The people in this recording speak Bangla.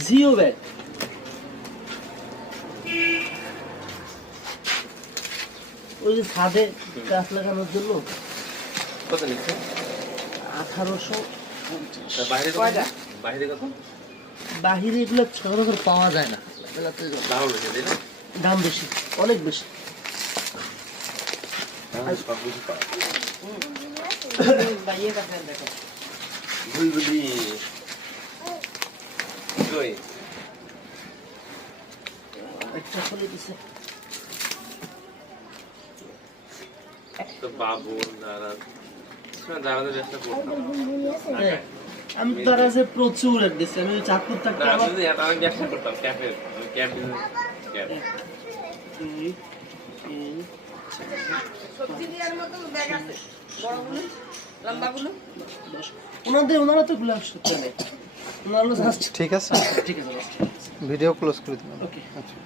জিও ব্যাগ ওই যে ছাদে গাছ লাগানোর জন্য কত নিচ্ছে 1850 বাইরে বাইরে কত বাহিরে এগুলো সচরাচর পাওয়া যায় না এগুলোতে দাম বেশি তাই না দাম বেশি অনেক বেশি সব কিছু পাওয়া বাইরে দেখেন দেখো বুলবুলি কই একটা খুলে দিছে তো বাবু দাঁড়া দাঁড়াতে চেষ্টা করতাম হ্যাঁ, আমি তারা যে প্রচুর দিচ্ছে আমি চাঁদপুর থাকতে না আমার আমি এটা আমি ব্যবসা করতাম ক্যাফে ক্যাফ ক্যাফ সবজি দেওয়ার মতো ব্যাগ আছে বড়গুলো লম্বাগুলো ওনারা তো গ্লাভস করতে নেই ওনারা জাস্ট ঠিক আছে ঠিক আছে ভিডিও ক্লোজ করে দিলাম ওকে আচ্ছা